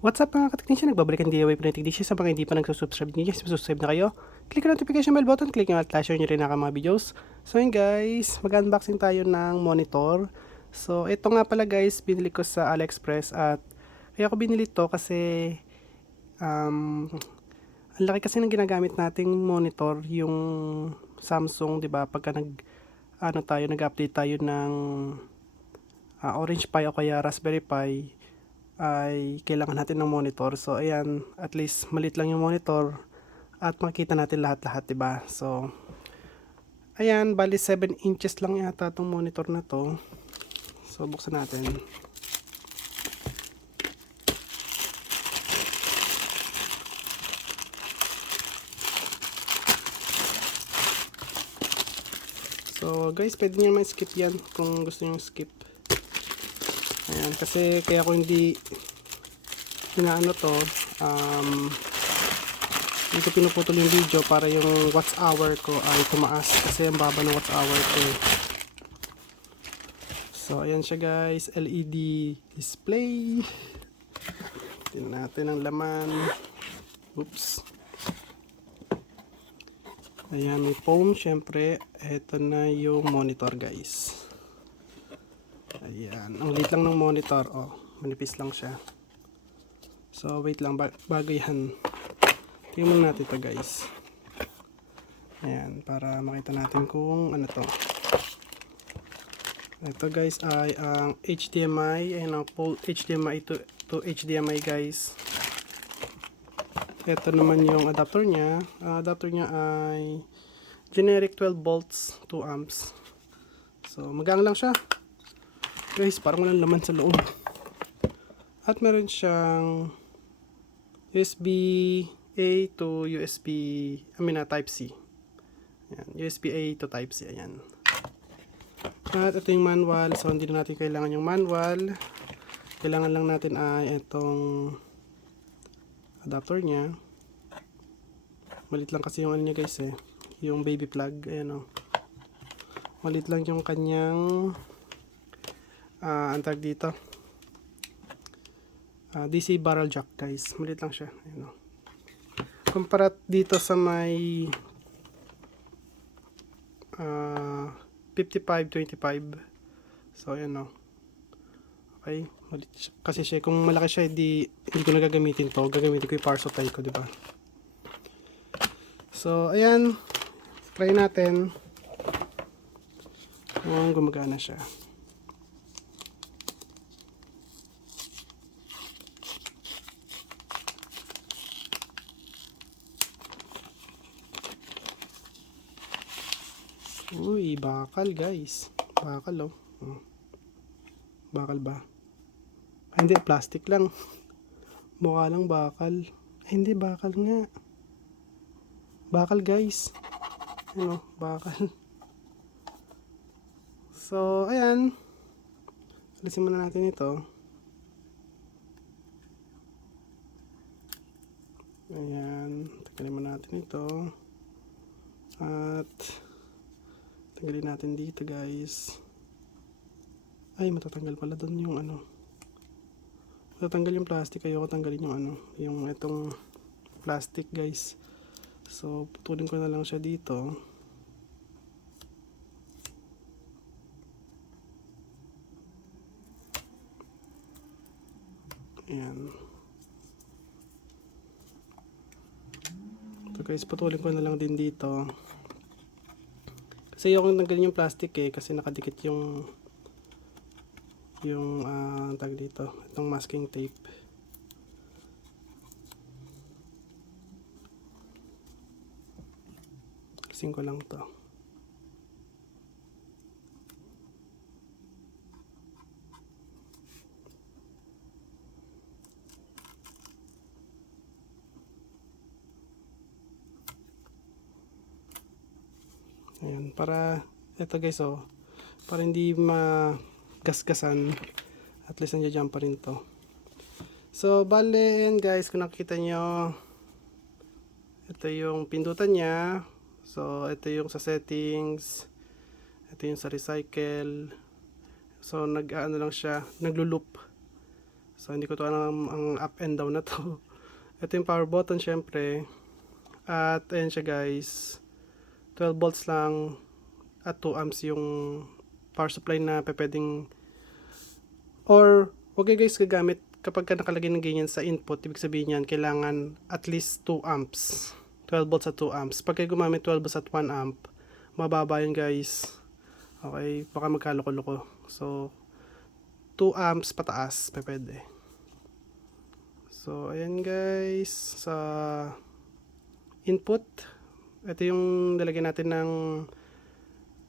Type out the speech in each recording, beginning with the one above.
What's up mga ka-technician? Nagbabalik ang DIY po ng technician. Sa mga hindi pa nagsusubscribe nyo, subscribe na kayo. Click ang notification bell button, click yung flasher nyo rin ang mga videos. So yun guys, mag-unboxing tayo ng monitor. So ito nga pala guys, binili ko sa AliExpress at kaya ko binili to kasi ang laki kasi ng ginagamit nating monitor, yung Samsung, 'di ba? Pagka nag-update tayo ng Orange Pi o kaya Raspberry Pi, ay kailangan natin ng monitor. So ayan, at least malit lang yung monitor at makita natin lahat-lahat, 'di ba? So ayan, bali 7 inches lang yata tong monitor na to. So buksan natin. So guys, pwede niyo ma-skip yan kung gusto niyo skip. Ayan, kasi kaya ko hindi inaano to, hindi ko pinuputol yung video para yung watch hour ko ay tumaas kasi ang baba ng watch hour ko. So ayan siya guys, LED display. Tingnan natin ang laman. Oops. Ayan, may foam syempre. Ito na yung monitor guys. Ayan, ang liit lang ng monitor. Oh, manipis lang siya. So wait lang, bago yan. Tingnan natin ito guys. Ayan, para makita natin kung ano to. Ito guys ay ang HDMI. Ayan ang full HDMI to HDMI guys. Ito naman yung adapter niya. Ang adapter niya ay generic 12 volts 2 amps. So magaan lang siya guys, parang walang laman sa loob. At meron siyang USB A to USB Type C. Ayan, USB A to Type C. Ayan. At ito yung manual. So hindi na natin kailangan yung manual. Kailangan lang natin ay itong adapter niya. Malit lang kasi yung ano niya guys yung baby plug. Ayan o. Malit lang yung kanyang ang tag dito. DC barrel jack guys. Malit lang siya. Ayan o. Kumpara dito sa may 55-25. So ayan o. Okay. Malit siya. Kasi siya, kung malaki siya, hindi ko na gagamitin to. Gagamitin ko yung power supply ko, diba? So ayan. Try natin kung gumagana siya. Uy, bakal guys. Bakal oh. Bakal ba? Ay, hindi, plastic lang. Mukha lang bakal. Ay, hindi, bakal nga. Bakal guys. Ano, bakal. So, ayan. Alisin muna natin ito. Ayan. Tanggalin muna natin ito. At tanggalin natin dito guys. Ay, matatanggal pala doon yung ano. Matatanggal yung plastic. Ayoko tanggalin yung ano. Yung itong plastic guys. So, putulin ko na lang siya dito. Ayan. So guys, putulin ko na lang din dito. Kasi ayoko tanggalin yung plastic kasi nakadikit yung tag dito, itong masking tape. Kasing ko lang to. Ayan, para ito guys para hindi magasgasan, at least nandiyan pa rin to. So bale yan guys, kung nakikita nyo, ito yung pindutan niya. So ito yung sa settings, ito yung sa recycle. So nag-ano lang siya, naglo-loop. So hindi ko to alam ang up and down na to. Ito yung power button syempre. At ayan siya guys. 12 volts lang at 2 amps yung power supply na pwedeng, or okay guys, gagamit kapag ka nakalagay ng ganyan sa input. Ibig sabihin yan, kailangan at least 2 amps. 12 volts at 2 amps. Pag kayo gumamit 12 volts at 1 amp, mababa yun guys. Okay, baka magkaloko-loko. So 2 amps pataas, pwede. So ayan guys, sa input, ito yung lalagyan natin ng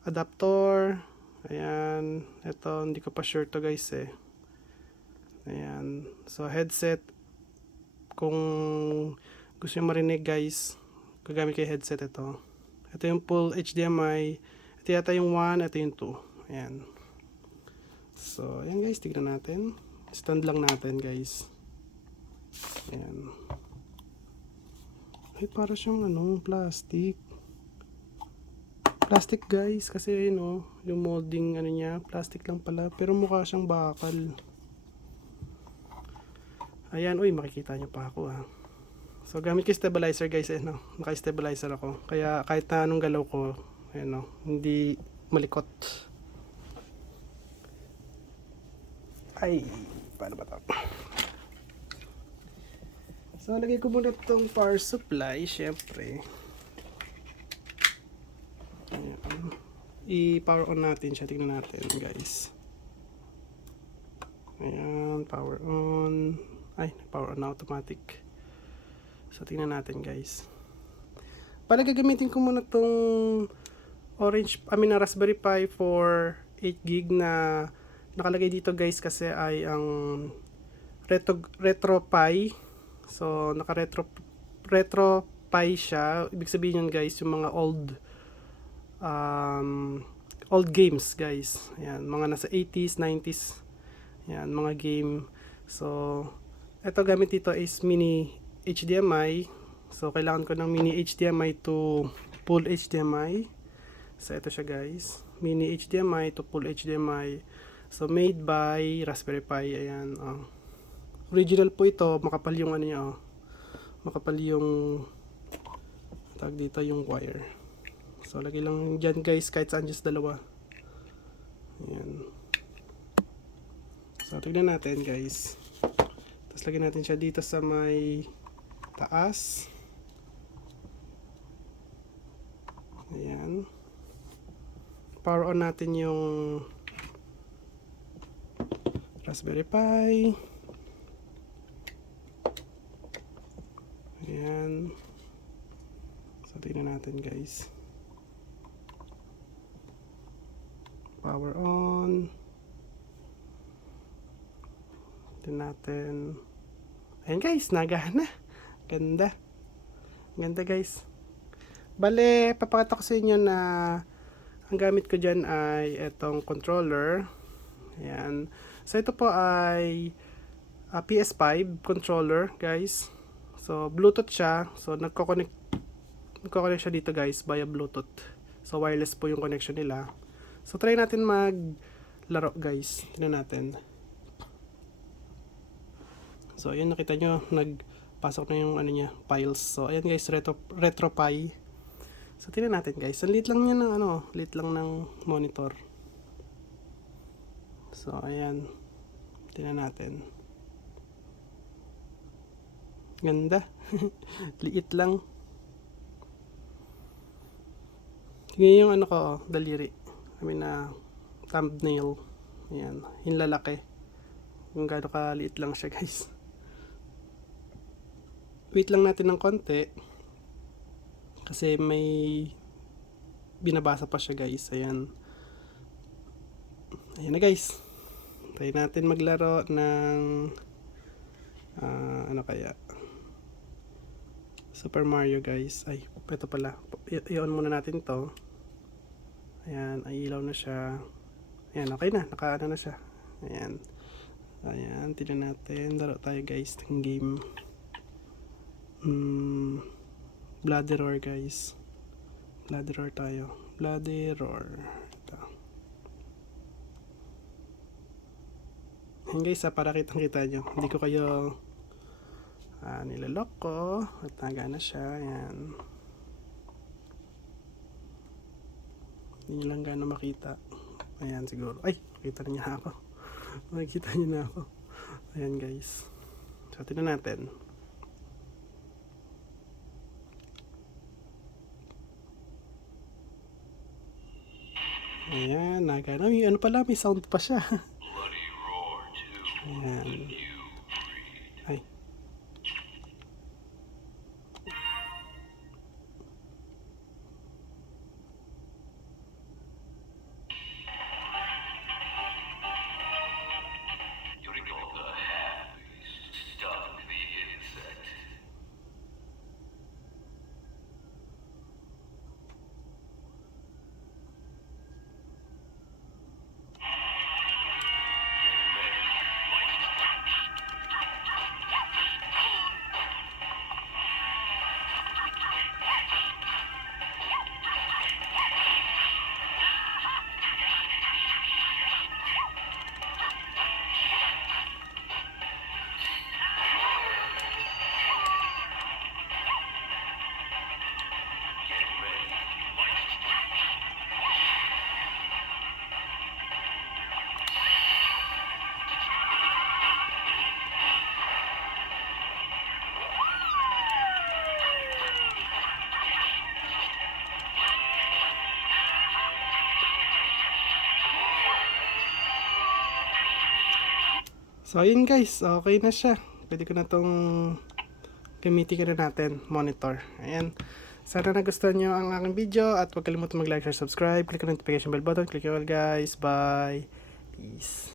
adapter. Ayan, ito hindi ko pa sure to guys eh. Ayan, so headset, kung gusto nyo marinig guys, gagamit kayo headset. Ito yung full HDMI. Ito yata yung 1, ito yung 2. Ayan. So ayan guys, tignan natin. Stand lang natin guys. Ayan. Ay, para siyang plastic. Plastic guys, kasi yung molding niya, plastic lang pala, pero mukha siyang bakal. Ayan, uy, makikita nyo pa ako So gamit ko stabilizer guys, naka-stabilizer ako. Kaya kahit na anong galaw ko, hindi malikot. Ay, paano ba ito? So lagay ko muna itong power supply, syempre. Ayan. I-power on natin siya, tingnan natin guys. Ayan, power on. Ay, power on na automatic. So tingnan natin guys. Pala gagamitin ko muna tong Raspberry Pi for 8GB na nakalagay dito guys, kasi ay ang Retro Pi. So naka retro Pi siya. Ibig sabihin yun guys, yung mga old games guys. Ayan, mga nasa 80s, 90s. Ayan, mga game. So ito gamit dito is mini HDMI. So kailangan ko ng mini HDMI to full HDMI. So ito siya guys, mini HDMI to full HDMI. So made by Raspberry Pi. Ayan, original po ito. Makapal yung niya, makapal yung tag dito, yung wire. So lagay lang dyan guys, kahit saan, just dalawa. Ayan. So tignan natin guys. Tapos lagyan natin siya dito sa may taas. Ayan. Power on natin yung Raspberry Pi. Ayan. So tignan natin guys. Power on. Tignan natin. Ayan guys, nagana. Ganda. Ganda guys. Bale, papakita ko sa inyo na ang gamit ko dyan ay itong controller. Ayan. So ito po ay PS5 controller guys. So Bluetooth siya. So nagko-connect siya dito guys via Bluetooth. So wireless po yung connection nila. So try natin maglaro guys. Tingnan natin. So ayan, nakita nyo, nagpasok na yung niya, files. So ayan guys, Retro Pi. So tingnan natin guys. Ang liit lang niya ng liit lang ng monitor. So ayan. Tingnan natin. Ganda. Liit lang. Tingnan yung ko, daliri. Thumbnail. Ayan, yung lalaki. Kung gaano kaliit lang siya guys. Wait lang natin ng konti. Kasi may binabasa pa siya guys. Ayan. Ayan na guys. Try natin maglaro ng kaya? Super Mario guys. Ay, ito pala. I-on muna natin to. Ayan, ay ilaw na siya. Ayan, okay na. Naka-ano na siya. Ayan. Ayan, tignan natin. Laro tayo guys ng game. Bloody Roar guys. Bloody Roar tayo. Bloody Roar. Ito. Ayan guys, para kitang-kita nyo. Hindi ko kayo nilaloko. At nagana siya. Ayan. Hindi nyo lang gano'n makita. Ayan siguro. Ay, makita na niya ako. Makikita niyo na ako. Ayan guys. So, tignan natin. Ayan, nagana. May ano pala, may sound pa siya. Ayan. Ay. So, ayun guys. Okay na siya. Pwede ko na itong gamitin ka na natin. Monitor. Ayan. Sana nagustuhan nyo ang aking video. At huwag kalimutan mag-like, share, subscribe. Click ang notification bell button. Click all guys. Bye. Peace.